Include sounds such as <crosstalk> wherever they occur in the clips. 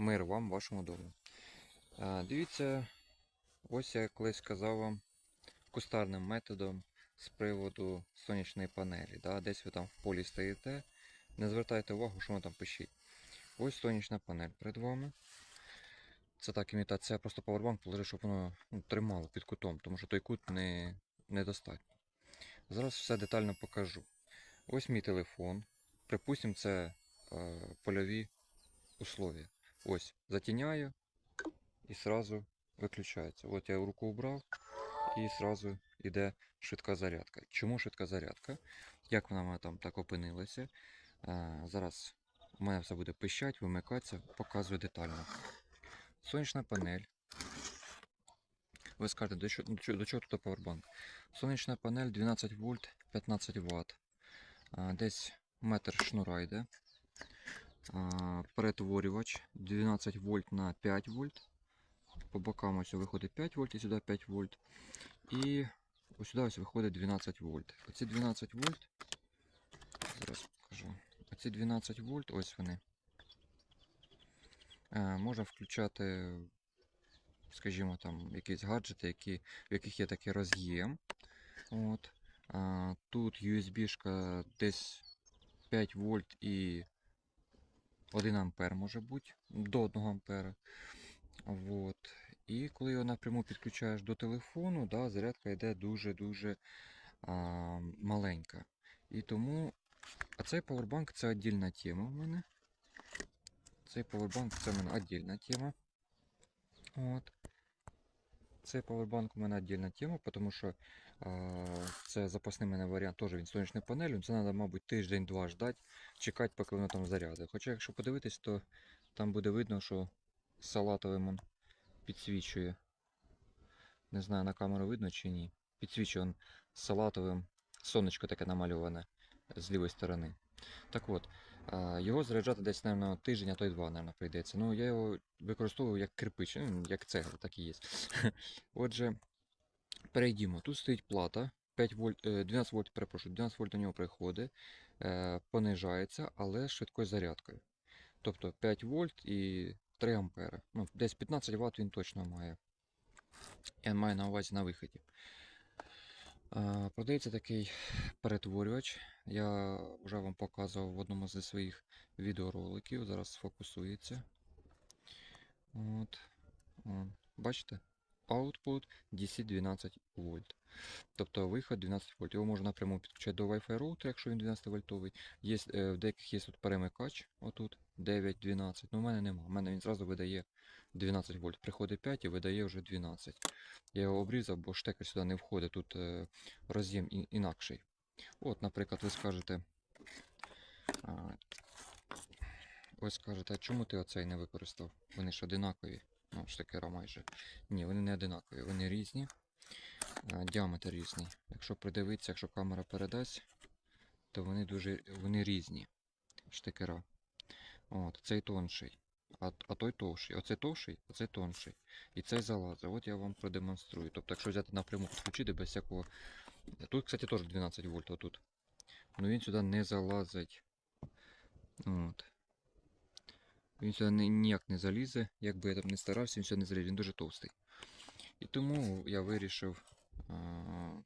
Мир вам, вашому дому. Дивіться, ось я колись казав вам кустарним методом з приводу сонячної панелі. Да? Десь ви там в полі стоїте, не звертайте увагу, що воно там пишіть. Ось сонячна панель перед вами. Це так імітація, я просто павербанк положив, щоб воно ну, тримало під кутом, тому що той кут не, недостатньо. Зараз все детально покажу. Ось мій телефон. Припустимо, це е, польові условия. Ось, затіняю і сразу виключається. От я руку убрав і сразу йде швидка зарядка. Чому швидка зарядка? Як вона там так опинилася? Е, зараз у мене все буде пищать, вимикатися, показую детально. Сонячна панель. Ви скажете, до чого, до чого, тут павербанк? Сонячна панель 12 вольт 15 Вт. Десь метр шнура йде. Перетворювач 12 вольт на 5 вольт. По бокам ось виходить 5 вольт і сюди 5 вольт. І ось сюди ось виходить 12 вольт. Оці 12 вольт. Зараз покажу. Оці 12 вольт, ось вони. Е, Можна включати, скажімо, там якісь гаджети, які, в яких є такий роз'єм. От. Тут USB-шка десь 5 вольт і 1 ампер може бути, до 1 ампера. Вот. І коли його напряму підключаєш до телефону, да, зарядка йде дуже-дуже маленька. І тому. А цей павербанк це віддільна тема в мене. Цей павербанк це в мене віддільна тема. От. Цей павербанк у мене віддільна тема, тому що а, це запасний мене варіант, теж він з сонячною панелью. Це треба, мабуть, тиждень-два ждати, чекати, поки воно там заряде. Хоча, якщо подивитись, то там буде видно, що салатовим он підсвічує. Не знаю, на камеру видно чи ні. Підсвічує он салатовим сонечко таке намальоване з лівої сторони. Так от, його заряджати десь, мабуть, тиждень, а то й два, мабуть, прийдеться. Ну, я його використовую як кирпич, ну, як цегла, так і є. <laughs> Отже, перейдімо. Тут стоїть плата. 5 вольт, е, 12 вольт, перепрошую, 12 вольт до нього приходить, е, понижається, але швидкою зарядкою. Тобто 5 вольт і 3 ампери. Ну, десь 15 Вт він точно має. Я маю на увазі на виході. Продається такий перетворювач. Я вже вам показував в одному зі своїх відеороликів. Зараз сфокусується. От. Бачите? Output DC 12 вольт. Тобто виход 12 вольт. Його можна напряму підключати до Wi-Fi роутера, якщо він 12 вольтовий. Є, е, в деяких є тут перемикач, отут 9-12. Ну, в мене нема. У мене він зразу видає 12 вольт. Приходить 5 і видає вже 12. Я його обрізав, бо штекер сюди не входить, тут е, роз'єм інакший. От, наприклад, ви скажете. Ви скажете, а чому ти оцей не використав? Вони ж одинакові. Ну, штекера майже. Ні, вони не одинакові, вони різні. Діаметр різний. Якщо придивитися, якщо камера передасть, то вони дуже вони різні. Штекера. От, цей тонший. А, а той товший. Оцей товший, а цей тонший. І цей залазить. От я вам продемонструю. Тобто, якщо взяти напряму підключити без всякого. Тут, кстати, теж 12 вольт отут. Ну він сюди не залазить. От. Він сюди ні- ніяк не залізе, як би я там не старався, він сюди не залізе, він дуже товстий. І тому я вирішив а,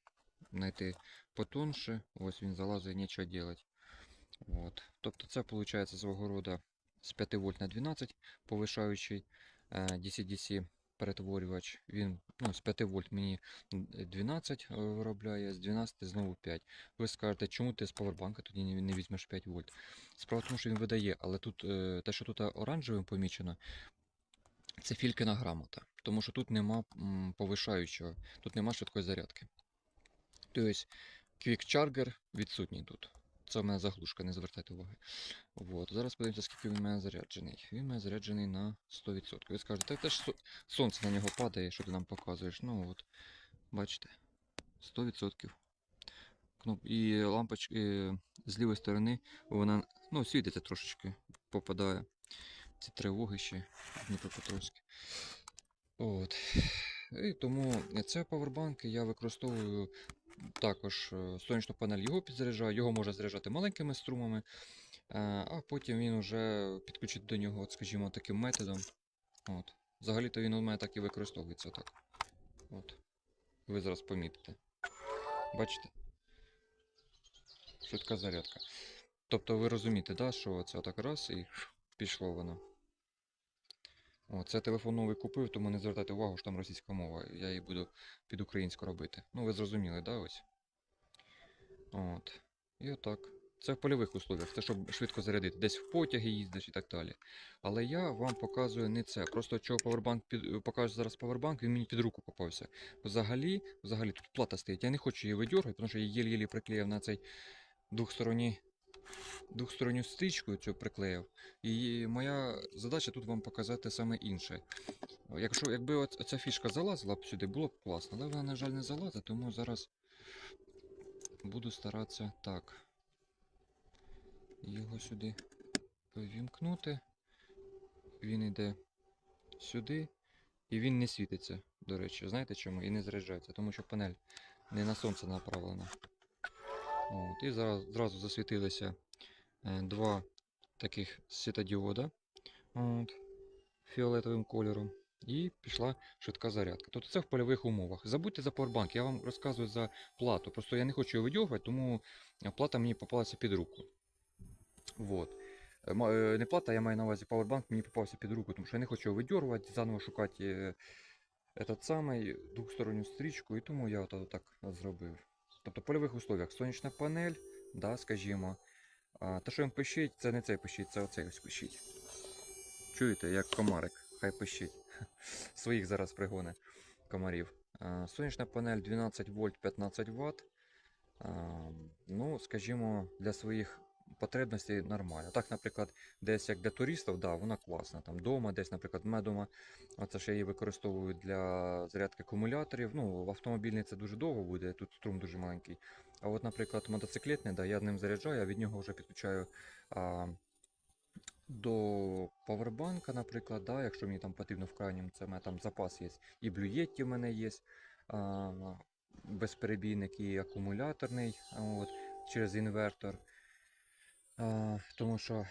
знайти потонше. Ось він залазить, нічого робити. От. Тобто це виходить свого роду з 5 вольт на 12 повишаючий е, DC-DC перетворювач. Він ну, з 5 вольт мені 12 е, виробляє, з 12 знову 5. Ви скажете, чому ти з павербанка тоді не, візьмеш 5 вольт? Справа тому, що він видає, але тут е, те, що тут оранжевим помічено, це Фількіна грамота. Тому що тут нема повишаючого, тут нема швидкої зарядки. Тобто Charger відсутній тут. Це в мене заглушка, не звертайте уваги. От. Зараз подивимося, скільки він мене заряджений. Він мене заряджений на 100%. Ви скажете, так теж сонце на нього падає, що ти нам показуєш. Ну от, бачите, 100%. Кноп... І лампочка е, з лівої сторони вона ну, світиться трошечки, попадає. Ці тривоги ще Дніпропетровські. От. І тому це павербанки я використовую також е, сонячну панель його підзаряджаю. Його можна заряджати маленькими струмами. Е, А потім він вже підключить до нього, от, скажімо, таким методом. От. Взагалі-то він у мене так і використовується так. От. Ви зараз помітите. Бачите? Швидка зарядка. Тобто ви розумієте, да, що це так раз і пішло воно. О, це телефон новий купив, тому не звертайте увагу, що там російська мова. Я її буду під українську робити. Ну, ви зрозуміли, да, ось? От. І отак. Це в польових условиях, це щоб швидко зарядити. Десь в потяги їздиш і так далі. Але я вам показую не це. Просто чого павербанк під... покажу зараз павербанк, він мені під руку попався. Взагалі, взагалі тут плата стоїть. Я не хочу її видергати, тому що я єлі-єлі приклеїв на цей двохсторонній двохсторонню стрічку цю приклеїв. І моя задача тут вам показати саме інше. Якщо якби ця фішка залазила б сюди, було б класно, але вона, на жаль, не залазить, тому зараз буду старатися так. Його сюди повімкнути. Він йде сюди. І він не світиться, до речі. Знаєте чому? І не заряджається, тому що панель не на сонце направлена. От, і зараз зразу засвітилися е, два таких світодіода от, фіолетовим кольором. І пішла швидка зарядка. Тобто це в польових умовах. Забудьте за поwerbank, я вам розказую за плату. Просто я не хочу його видьогувати, тому плата мені попалася під руку. Вот. Е, е, Не плата, я маю на увазі Powerbank мені попався під руку, тому що я не хочу його видьорувати, заново шукати е, этот самий двохсторонню стрічку, і тому я от так зробив. Тобто в польових условиях сонячна панель, да, скажімо. А, те, що він пищить, це не цей пищить, це оцей ось пищить. Чуєте, як комарик, хай пищить. <laughs> Своїх зараз пригоне комарів. А, сонячна панель 12 вольт 15 Вт. Ну, скажімо, для своїх потребностей нормально. Так, наприклад, десь як для туристів, да, вона класна. Там дома, десь, наприклад, в мене дома, оце ж її використовую для зарядки акумуляторів. Ну, в автомобільній це дуже довго буде, тут струм дуже маленький. А от, наприклад, мотоциклетний, да, я ним заряджаю, а від нього вже підключаю а, до павербанка, наприклад, да, якщо мені там потрібно в крайньому, це в мене там запас є. І блюєтті в мене є. А, безперебійник і акумуляторний от, через інвертор. А, тому що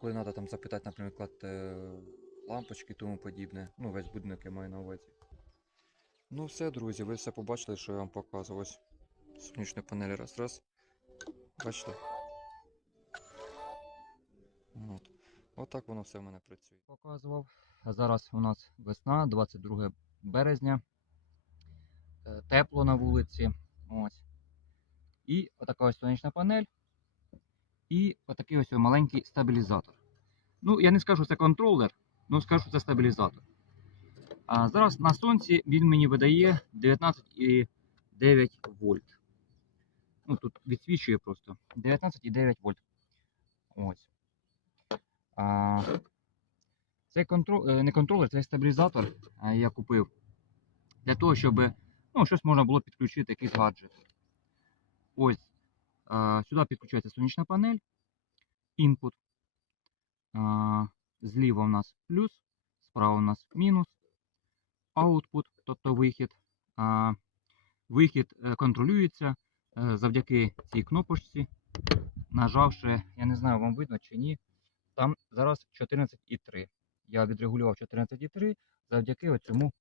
коли треба там запитати, наприклад, лампочки і тому подібне. Ну, весь будинок я маю на увазі. Ну все, друзі, ви все побачили, що я вам показував. Ось сонячні панелі раз раз. Бачите? От. Отак воно все в мене працює. Показував. Зараз у нас весна, 22 березня. Е, Тепло на вулиці. Ось. І отака ось сонячна панель. І отакий ось маленький стабілізатор. Ну, я не скажу, що це контролер, але скажу, що це стабілізатор. А зараз на сонці він мені видає 19,9 вольт. Ну, тут відсвічує просто 19,9 вольт. Ось. А, цей контрол, е, не контролер, цей стабілізатор я купив для того, щоб ну, щось можна було підключити, якийсь гаджет. Ось. Сюди підключається сонячна панель, інпут. Зліва у нас плюс, справа у нас мінус, output, тобто вихід. Вихід е, контролюється е, завдяки цій кнопочці. Нажавши, я не знаю, вам видно чи ні, там зараз 14,3. Я відрегулював 14,3 завдяки цьому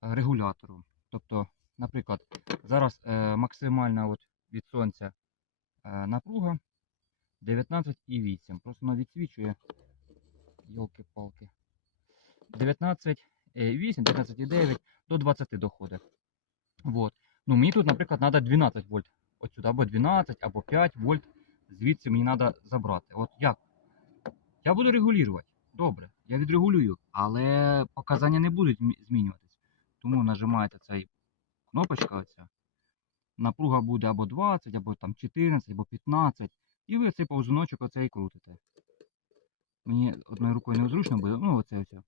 регулятору. Тобто, наприклад, зараз е, максимальна от від сонця напруга 19,8. Просто вона відсвічує. Йолки-палки. 19,8, 19,9 до 20 доходить. Вот. Ну, мені тут, наприклад, треба 12 вольт. От сюди, або 12, або 5 вольт. Звідси мені треба забрати. От як? Я буду регулювати. Добре, я відрегулюю, але показання не будуть змі- змінюватись. Тому нажимаєте цей кнопочка оця. Напруга буде або 20, або там 14, або 15. І ви цей повзуночок оцей крутите. Мені одною рукою незручно буде, ну оце оце.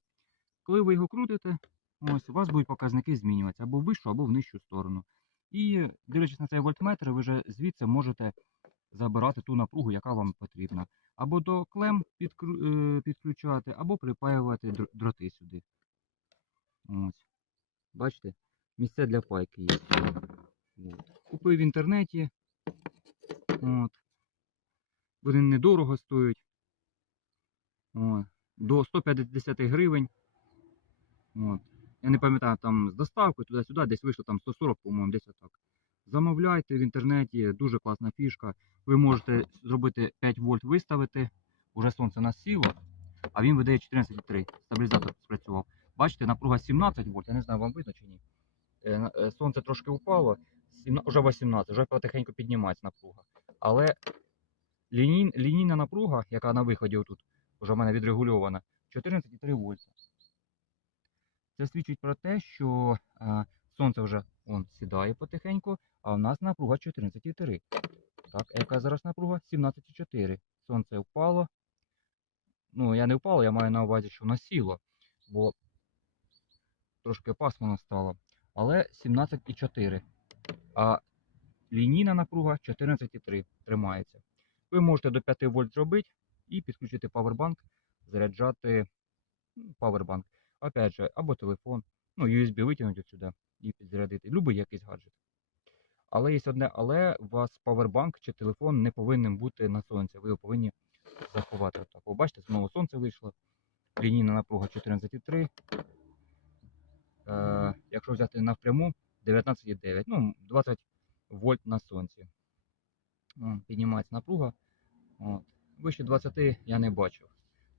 Коли ви його крутите, ось у вас будуть показники змінюватися або в вищу, або в нижчу сторону. І дивлячись на цей вольтметр, ви вже звідси можете забирати ту напругу, яка вам потрібна. Або до клем е, підключати, або припаювати др- дроти сюди. Ось. Бачите? Місце для пайки є. Купив в інтернеті. От. Вони недорого стоять. От. До 150 гривень. От. Я не пам'ятаю там з доставкою туди-сюди, десь вийшло там 140, по-моєму, десь отак. Замовляйте в інтернеті, дуже класна фішка. Ви можете зробити 5 вольт виставити. Уже сонце насіло, а він видає 14,3. Стабілізатор спрацював. Бачите, напруга 17 вольт, я не знаю, вам видно чи ні. Е, е, сонце трошки упало вже 18, вже потихеньку піднімається напруга. Але ліній, лінійна напруга, яка на виході отут, вже в мене відрегульована, 14,3 вольта. Це свідчить про те, що а, сонце вже он, сідає потихеньку, а у нас напруга 14,3. Так, яка зараз напруга? 17,4. Сонце впало. Ну, я не впало, я маю на увазі, що насіло, бо трошки пасмурно стало. Але 17,4. А лінійна напруга 14,3 тримається. Ви можете до 5 вольт зробити і підключити павербанк, заряджати ну, павербанк. Опять же, або телефон, ну, USB витягнути сюди і підзарядити. Любий якийсь гаджет. Але є одне, але у вас павербанк чи телефон не повинен бути на сонці. Ви його повинні заховати. Отак. О, бачите, знову сонце вийшло. Лінійна напруга 14,3. Е, якщо взяти напряму, 19,9. Ну, 20 вольт на сонці. Піднімається напруга. От. Вище 20 я не бачив.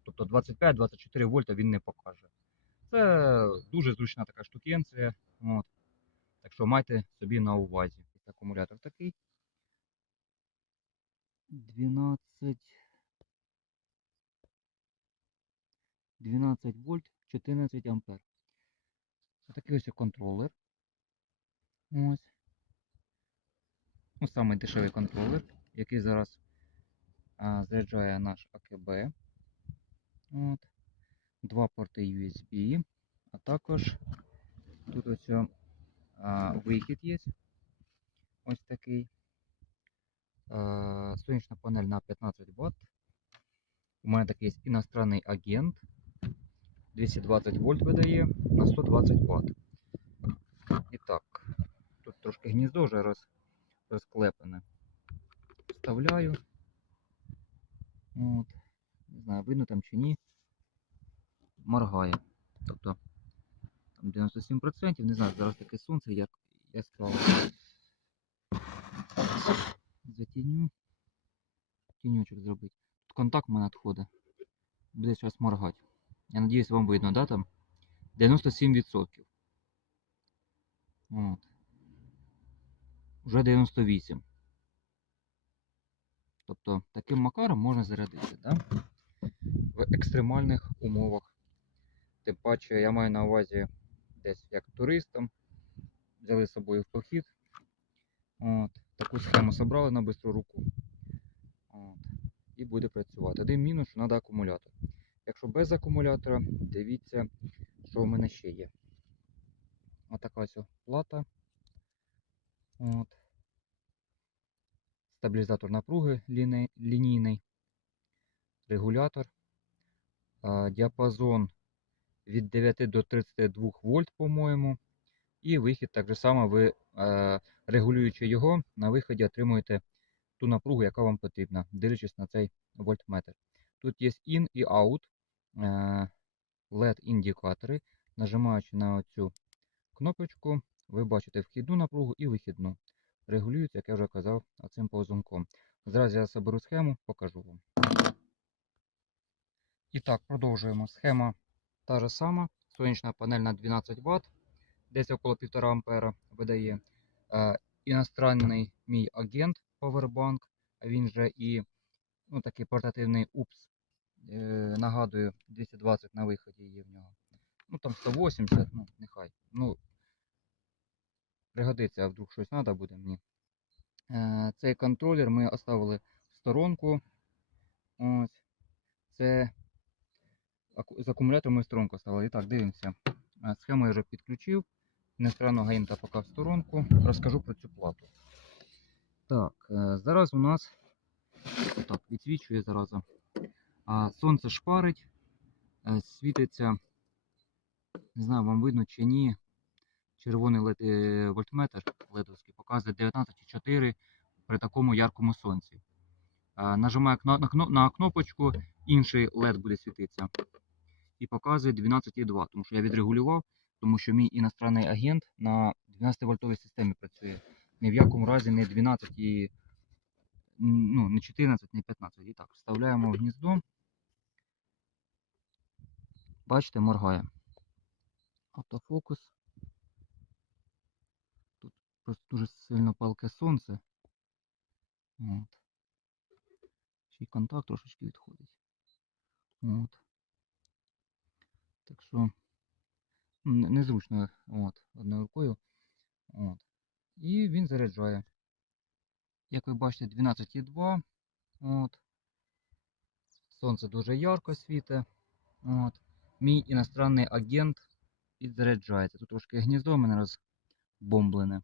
Тобто 25-24 вольта він не покаже. Це дуже зручна така штукенція. От. Так що майте собі на увазі. Акумулятор такий. 12. 12 вольт, 14 ампер. Отакий ось контролер. Ось. Ну, самий дешевий контролер, який зараз а, заряджає наш АКБ. От. Два порти USB, а також тут ось а, вихід є. Ось такий. А, сонячна панель на 15 Вт. У мене такий є іностранний агент. 220 вольт видає на 120 Вт. І так, трошки гніздо вже роз, розклепане. Вставляю. От. Не знаю, видно там чи ні. Моргає. Тобто там 97%, не знаю, зараз таке сонце, як яскраво. Затіню. Тіньочок зробити. Тут контакт в мене відходить. Буде зараз моргати. Я надіюсь, вам видно, да, там? 97%. От. Уже 98. Тобто таким макаром можна зарядити, да? В екстремальних умовах. Тим паче я маю на увазі десь як туристам. Взяли з собою в похід. От. Таку схему зібрали на бистру руку. От. І буде працювати. Один мінус, що треба акумулятор. Якщо без акумулятора, дивіться, що в мене ще є. Отака ось плата. От. Стабілізатор напруги ліне- лінійний, регулятор, а, діапазон від 9 до 32 вольт, по-моєму. І вихід так же само ви, е, регулюючи його, на виході отримуєте ту напругу, яка вам потрібна, дивлячись на цей вольтметр. Тут є in і out LED-індикатори. Нажимаючи на цю кнопочку, ви бачите вхідну напругу і вихідну. Регулюється, як я вже казав, цим повзунком. Зараз я соберу схему, покажу вам. І так, продовжуємо. Схема та ж сама. Сонячна панель на 12 Вт, десь около 1,5 ампера видає. Е, іностранний мій агент Powerbank, він же і ну, такий портативний УПС. Е, нагадую, 220 на виході є в нього. Ну там 180, ну нехай. Ну, пригодиться, а вдруг щось треба буде мені. Е, цей контролер ми оставили в сторонку. Ось. Це з акумулятором ми в сторонку оставили. І так, дивимося. Е, Схему я вже підключив. Іностранного агента поки в сторонку. Розкажу про цю плату. Так, е, зараз у нас так, відсвічує зараза. Сонце шпарить, світиться, не знаю, вам видно чи ні. Червоний е, вольтметр ледовський показує 19,4 при такому яркому сонці. Нажимаю на, кнопочку, інший LED буде світитися. І показує 12,2, тому що я відрегулював, тому що мій іностранний агент на 12 вольтовій системі працює. Ні в якому разі не 12 і ну, не 14, не 15. І так, вставляємо в гніздо. Бачите, моргає. Автофокус. Просто дуже сильно палке сонце. От. Ще й контакт трошечки відходить. От. Так що незручно от, одною рукою. От. І він заряджає. Як ви бачите, 12,2. От. Сонце дуже ярко світить. От. Мій іностранний агент підзаряджається. Тут трошки гніздо в мене розбомблене.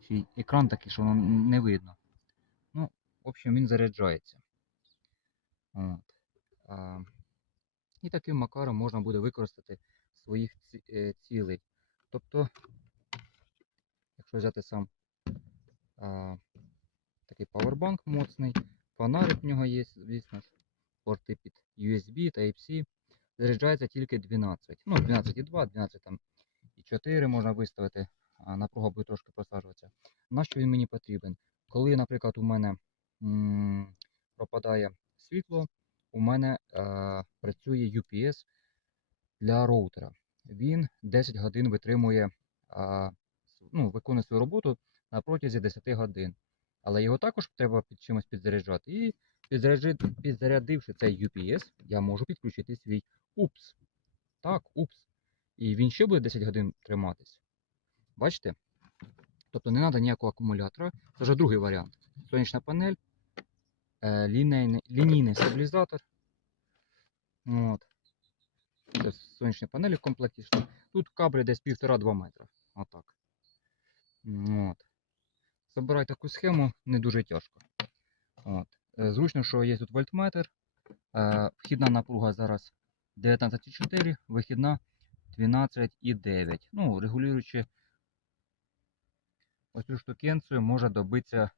Ще екран такий, що воно не видно. Ну, в общем, він заряджається. От. А, і таким макаром можна буде використати своїх е, цілей. Тобто, якщо взяти сам а, такий павербанк моцний, фонарик в нього є, звісно ж, порти під USB, Type-C, заряджається тільки 12. Ну, 12,2, 12 там і 4 можна виставити, напруга буде трошки просаджуватися. На що він мені потрібен? Коли, наприклад, у мене пропадає світло, у мене е, працює UPS для роутера. Він 10 годин витримує, с- ну, виконує свою роботу на протязі 10 годин. Але його також треба під чимось підзаряджати. І підзарядивши цей UPS, я можу підключити свій UPS. Так, UPS. І він ще буде 10 годин триматись. Бачите? Тобто не треба ніякого акумулятора. Це вже другий варіант. Сонячна панель, е, лінійний, лінійний стабілізатор. От. Це сонячні панелі в. Тут кабель десь 1,5-2 метра. Отак. От. Забирай таку схему не дуже тяжко. От. Е, Зручно, що є тут вольтметр. Е, Вхідна напруга зараз 19,4, вихідна 12,9. Ну, регулюючи оцю штукенцію, може добитися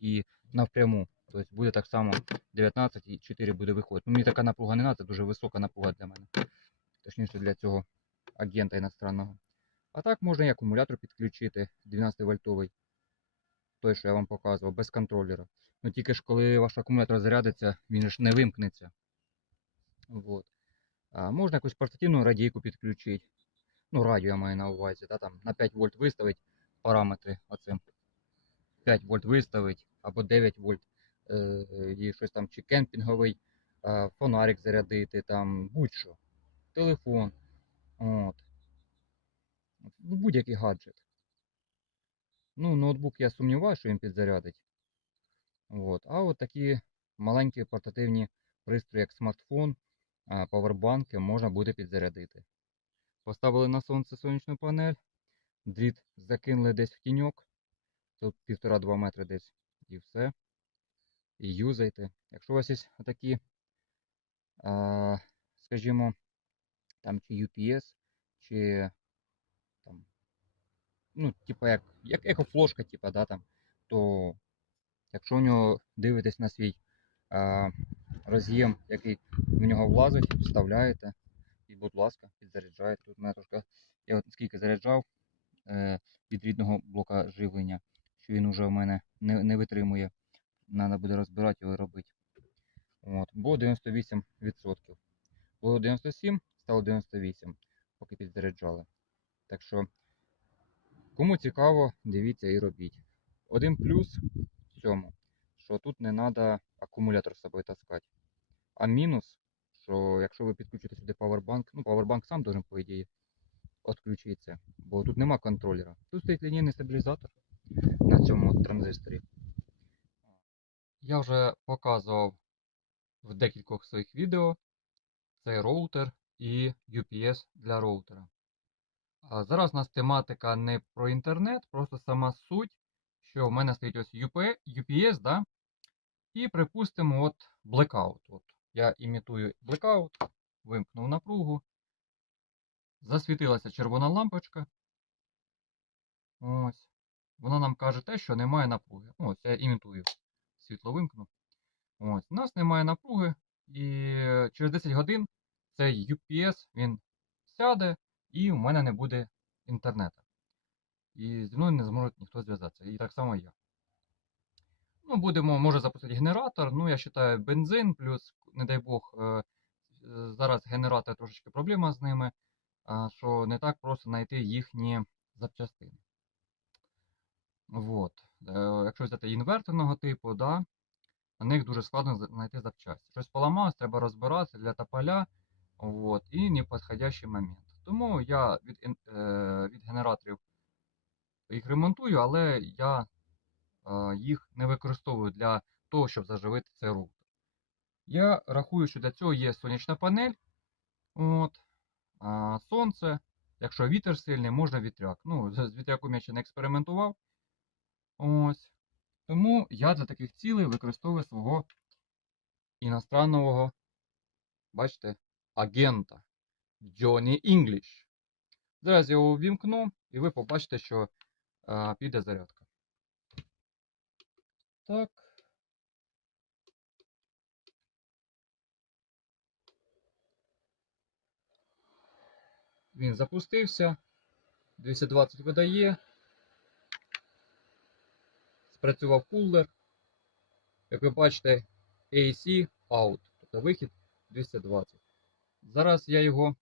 і напряму. Тобто буде так само 19,4 буде виходити. Ну, мені така напруга не треба, це дуже висока напруга для мене. Точніше для цього агента іностранного. А так можна і акумулятор підключити 12 вольтовий. Той, що я вам показував, без контролера. Ну тільки ж коли ваш акумулятор зарядиться, він ж не вимкнеться. Вот. А можна якусь портативну радійку підключити. Ну, радіо я маю на увазі, да, там на 5 вольт виставити параметри оцим. 5 вольт виставити або 9 вольт. Е, і щось там чи кемпінговий, фонарик зарядити, там будь-що. Телефон. От. Ну, Будь-який гаджет. Ну, ноутбук я сумніваюся, що він підзарядить. От. А от такі маленькі портативні пристрої, як смартфон, павербанки можна буде підзарядити. Поставили на сонце сонячну панель, дріт закинули десь в тіньок, тут 1,5-2 метри десь, і все. І юзайте. Якщо у вас є такі, а, скажімо, там чи UPS, чи там, ну, типа як, як екофлошка, типа, да, там, то якщо у нього дивитесь на свій а, роз'єм, який в нього влазить, вставляєте і, будь ласка, підзаряджаєте. Тут мене трошки, я от скільки заряджав від рідного блока живлення, що він уже у мене не, не витримує. Треба буде розбирати його робити. От, було 98%. Було 97, стало 98, поки підзаряджали. Так що, кому цікаво, дивіться і робіть. Один плюс в цьому, що тут не треба акумулятор з собою таскати. А мінус, що якщо ви підключите сюди павербанк, ну павербанк сам должен, по ідеї, відключитися, бо тут нема контролера. Тут стоїть лінійний стабілізатор на цьому транзисторі. Я вже показував в декількох своїх відео цей роутер і UPS для роутера. А зараз у нас тематика не про інтернет, просто сама суть, що в мене стоїть ось UPS, да? і припустимо, от blackout. От я імітую blackout, вимкнув напругу, засвітилася червона лампочка. Ось. Вона нам каже те, що немає напруги. Ось я імітую. світло вимкну. Ось, у нас немає напруги, і через 10 годин цей UPS він сяде, і в мене не буде інтернету. І зі мною не зможе ніхто зв'язатися. І так само я. Ну, будемо, може запустити генератор. Ну, я вважаю, бензин, плюс, не дай Бог, е, зараз генератор трошечки проблема з ними, що не так просто знайти їхні запчастини. Вот. Е, Якщо взяти інверторного типу, да, на них дуже складно знайти запчасті. Щось поламалось, треба розбиратися для тополя, вот, і неподходящий момент. Тому я від, е, від генераторів їх ремонтую, але я е, їх не використовую для того, щоб заживити цей роутер. Я рахую, що для цього є сонячна панель, от, сонце. Якщо вітер сильний, можна вітряк. Ну, з вітряком я ще не експериментував. Ось. Тому я для таких цілей використовую свого іностранного, бачите, агента Johnny English. Зараз я його ввімкну, і ви побачите, що а, піде зарядка. Так. Він запустився. 220 видає. Спрацював кулер. Як ви бачите, AC out, тобто вихід 220. Зараз я його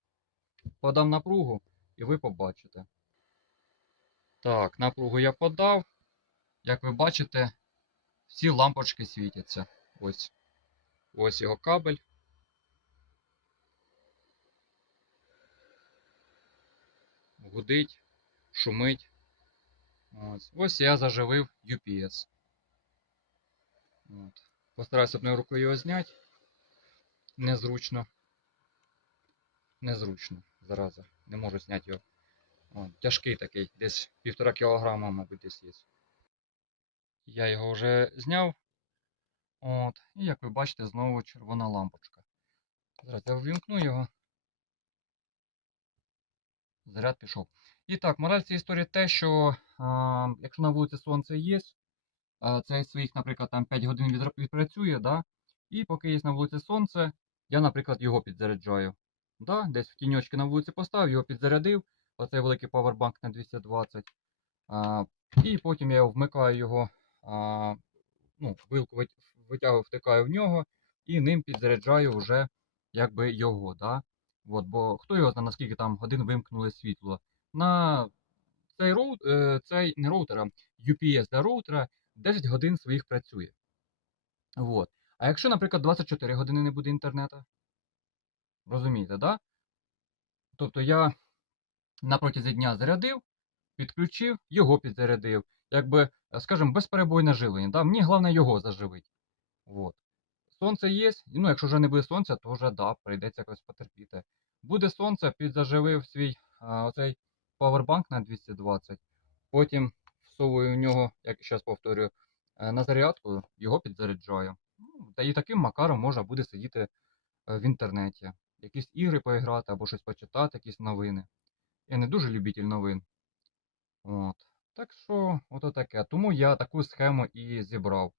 подам напругу і ви побачите. Так, напругу я подав. Як ви бачите, всі лампочки світяться. Ось. Ось його кабель. Гудить, шумить. Ось, ось я заживив UPS. От. Постараюся одною рукою його зняти. Незручно. Незручно, зараза. Не можу зняти його. От, тяжкий такий, десь півтора кілограма, мабуть, десь є. Я його вже зняв. От, і як ви бачите, знову червона лампочка. Зараз я ввімкну його. Заряд пішов. І так, мораль цієї історії те, що а, якщо на вулиці сонце є, а, це своїх, наприклад, там 5 годин відпрацює, да? і поки є на вулиці сонце, я, наприклад, його підзаряджаю. Да? Десь в тіньочки на вулиці поставив, його підзарядив, оцей великий павербанк на 220. А, і потім я вмикаю його, а, ну, вилку витягую, втикаю в нього і ним підзаряджаю вже якби його. Да? От, бо хто його знає, наскільки там годин вимкнули світло. На цей роут, е, цей не роутер, а UPS для роутера 10 годин своїх працює. От. А якщо, наприклад, 24 години не буде інтернету, розумієте, да? Тобто я на протязі дня зарядив, підключив, його підзарядив. Якби, скажімо, безперебойне живлення. Да? Мені головне його заживити. От. Сонце є, ну якщо вже не буде сонця, то вже да, прийдеться якось потерпіти. Буде сонце, підзаживив свій а, оцей павербанк на 220. Потім всовую в нього, як ще раз повторюю, е, на зарядку, його підзаряджаю. Ну, Та і таким макаром можна буде сидіти е, в інтернеті. Якісь ігри поіграти або щось почитати, якісь новини. Я не дуже любитель новин. От. Так що, ото таке. Тому я таку схему і зібрав.